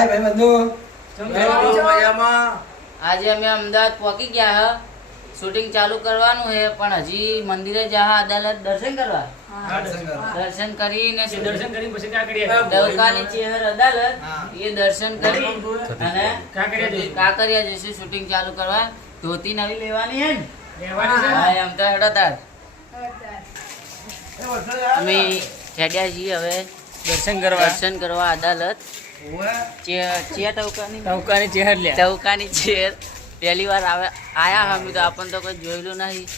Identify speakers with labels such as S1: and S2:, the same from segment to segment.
S1: હાય ભાઈ બંધુ.
S2: આજે અમે અમદાવાદ પહોંચી ગયા હે. શૂટિંગ ચાલુ કરવાનું હે પણ હજી મંદિરે જહા અદાલત દર્શન કરવા. દર્શન કરીને
S3: દર્શન કરીને પછી કાંકરિયા જવું.
S2: દવકાની ચેહર અદાલત. એ દર્શન કરી અને
S3: જઈશું.
S2: કાંકરિયા જઈશું શૂટિંગ ચાલુ કરવા. ધોતી નવી લેવાની હે ને?
S3: રહેવાની છે?
S2: હા એમ તો હેડો તાર અમે ચડ્યા છીએ હવે
S3: દર્શન કરવા.
S2: દર્શન કરવા અદાલત. ચૌકાની ચેર પહેલી વાર આવે આયા અમે તો આપણને તો કોઈ જોયેલું નહીં.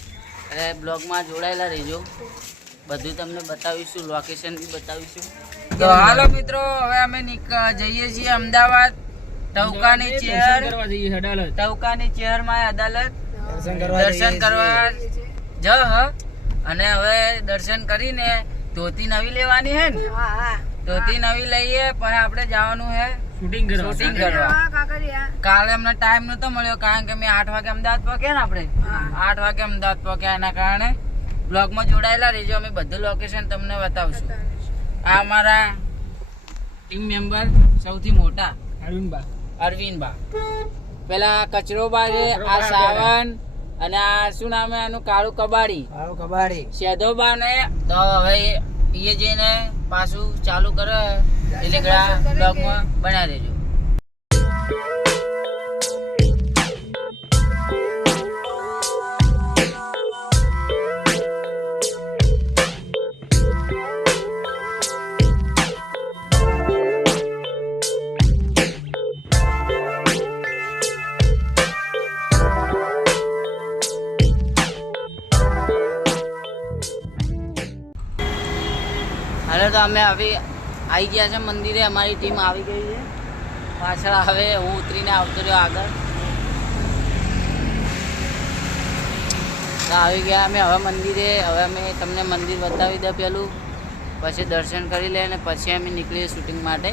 S2: એટલે બ્લોગમાં જોડાયેલા રહેજો. બધું તમને બતાવીશું લોકેશન બી બતાવીશું. તો હાલો મિત્રો હવે અમે જઈએ છીએ અમદાવાદ. ટવકાની ચેર
S3: કરવા
S2: ટવકાની ચેરમાં અદાલત
S1: દર્શન કરવા
S2: જ. હ. અને હવે દર્શન કરીને ધોતી નવી લેવાની હે ને? ધોતી નવી લઈએ પણ આપણે જવાનું હે
S3: શૂટિંગ કરવા.
S2: શૂટિંગ કરવા. કાલે અમને ટાઈમ નતો મળ્યો કારણ કે મેં આઠ વાગે અમદાવાદ પહોંચ્યા ને આપણે. આઠ વાગે અમદાવાદ પહોંચ્યા એના કારણે બ્લોગમાં જોડાયેલા રહેજો અમે બધું લોકેશન તમને બતાવશું. આ અમારા ટીમ મેમ્બર સૌથી મોટા.
S3: અરવિંદબા
S2: અરવિંદબા પેલા કચરોબા છે આ સાવન અને આ શું નામ આનું એનું? કાળું કબાડી.
S1: કાળું કબાડી.
S2: સેધોબા ને તો હવે એ જઈને પાછું ચાલુ કરે એટલે બ્લોગમાં બના દેજો. હાલો તો અમે આવી આવી ગયા છે મંદિરે અમારી ટીમ આવી ગઈ છે. પાછળ હવે હું ઉતરીને આવતો રહ્યો આગળ. તો આવી ગયા અમે હવે મંદિરે હવે અમે તમને મંદિર બતાવી દે પેલું. પછી દર્શન કરી લે અને પછી અમે નીકળીએ શૂટિંગ માટે.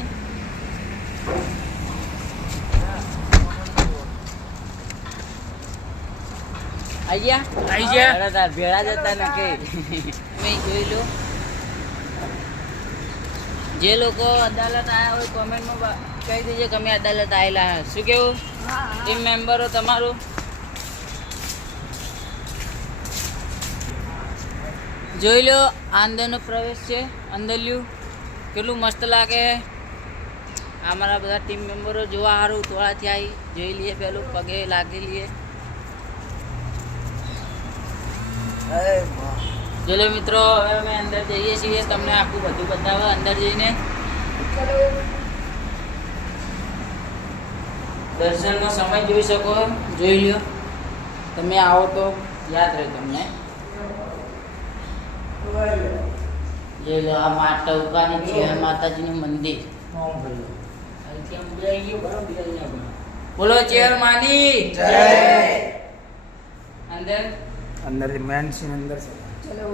S2: આઈ ગયા?
S3: આઈ ગયા.
S2: ભેળા જતા નથી મેં જોઈ લો જે લોકો અદાલત આવ્યા હોય કોમેન્ટમાં કહી દેજો કે અમે અદાલત આવેલા શું કેવું? ટીમ મેમ્બરો તમારું? જોઈ લો આંદરનો પ્રવેશ છે અંદર લ્યું કેટલું મસ્ત લાગે અમારા બધા ટીમ મેમ્બરો જોવા સારું થોડાથી આવી જોઈ લઈએ પેલું પગે લાગી લઈએ. ચલો મિત્રો હવે અમે અંદર જઈએ છીએ. તમને આખું બધું બતાવો અંદર જઈને. દર્શનનો સમય જોઈ શકો. જોઈ લ્યો. તમે આવો તો યાદ રહે તમને. જોઈ લો આ માતા ટવકાની છે માતાજીનું મંદિર. બોલો ચેર માની અંદર.
S1: અંદર મેન સીન અંદર છે
S2: ચલો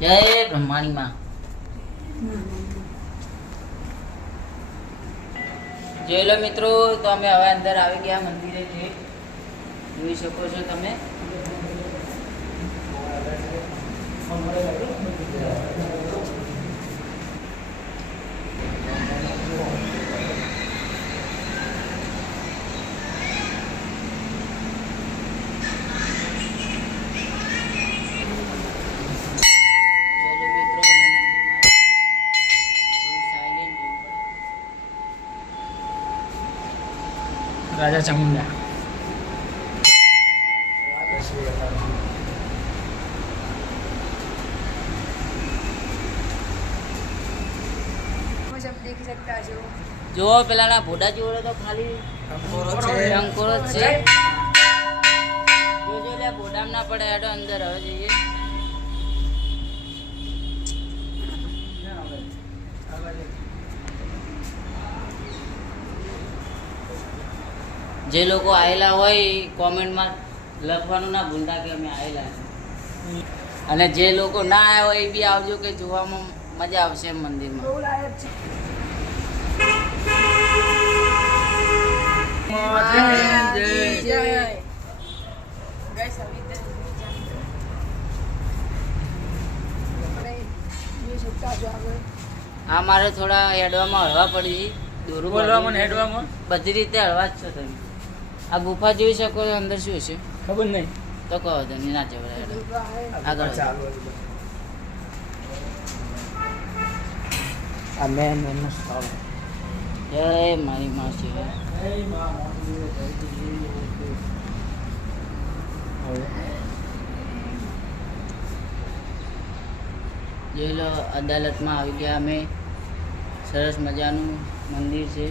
S2: જય બ્રહ્માણીમાં જોઈ લો મિત્રો તો અમે હવે અંદર આવી ગયા મંદિરે જે. જોઈ શકો છો તમે જોઈ લો મિત્રો મંદિરમાં થોડું silent રહેવું પડે.
S3: રાજા ચામુંડા
S2: જુઓ પેલાના ભોડા જોડે તો ખાલી ટંકોરો જ છે. જોજો લે ભોડામ ના પડે હેડો અંદર હવે જઈએ. જે લોકો આવેલા હોય કોમેન્ટમાં લખવાનું ના ભૂલતા કે અમે આવેલા અને જે લોકો ના આવ્યા હોય એ બી આવજો કે જોવામાં મજા આવશે એમ મંદિરમાં. આ મારે થોડા હેડવામાં હળવા પડી. દોરું બધી રીતે હળવા જ છો તમે. આ ગુફા જોઈ શકો છો અંદર શું છે?
S3: ખબર નહીં.
S2: તો કહો તો ના જવડાય હેડો. આગળ.
S1: આ મેન એમનું સ્થળ.
S2: જય મારી માસી. જોઈ લો અદાલતમાં આવી ગયા અમે. સરસ મજાનું મંદિર છે.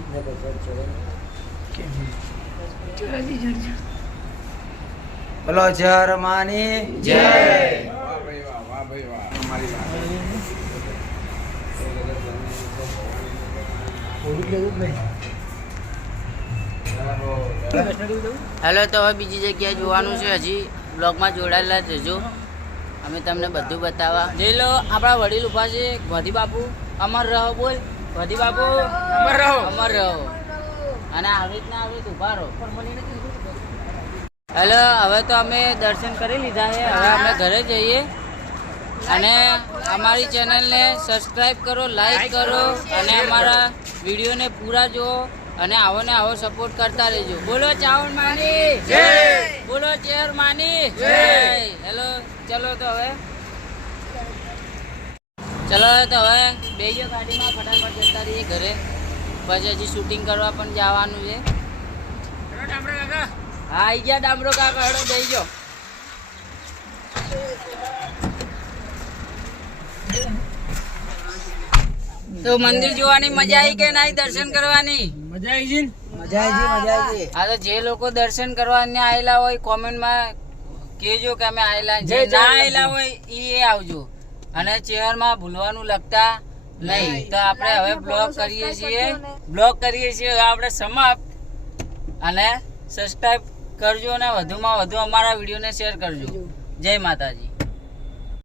S1: બોલો જર્માની જય.
S2: હેલો તો હવે બીજી જગ્યાએ જોવાનું છે. હજી બ્લોગમાં જોડાયેલા જજો અમે તમને બધું બતાવવા. જઈ લો આપણા વડીલ ઊભા છે. ગોધી બાપુ અમર રહો બોલ. ગોધી બાપુ
S3: અમર રહો.
S2: અમર રહો. અને આવી રીતના આવી રીત ઊભા રહો. હેલો હવે તો અમે દર્શન કરી લીધા છે. હવે અમે ઘરે જઈએ. અને અમારી ચેનલને સબસ્ક્રાઇબ કરો લાઈક કરો અને અમારા વિડીયોને પૂરા જુઓ અને આવો ને આવો સપોર્ટ કરતા રહેજો. બોલો ચાવણ માની. જય. બોલો ચેર માની. જય. હેલો ચલો તો હવે. ચલો તો હવે. બેજો ગાડીમાં ફટાફટ જતા રહીએ ઘરે. પછી હજી શૂટિંગ કરવા પણ જવાનું છે. હા આઈ ગયા ડામરો કાકા હેડો બેજો તો મંદિર જોવાની મજા આવી કે નહીં દર્શન કરવાની?
S3: મજા આવી છે
S1: મજા આવી મજા આવી
S2: હા તો જે લોકો દર્શન કરવાને આયેલા હોય કોમેન્ટમાં કેજો કે અમે આયેલા જે ના આયેલા હોય એ આવજો. અને ચેહરમાં ભૂલવાનું લગતા નહીં તો આપણે હવે બ્લોગ કરીએ છીએ. બ્લોગ કરીએ છીએ આપણે સમાપ્ત. અને સબસ્ક્રાઈબ કરજો અને વધુમાં વધુ અમારા વિડીયોને શેર કરજો. જય માતાજી.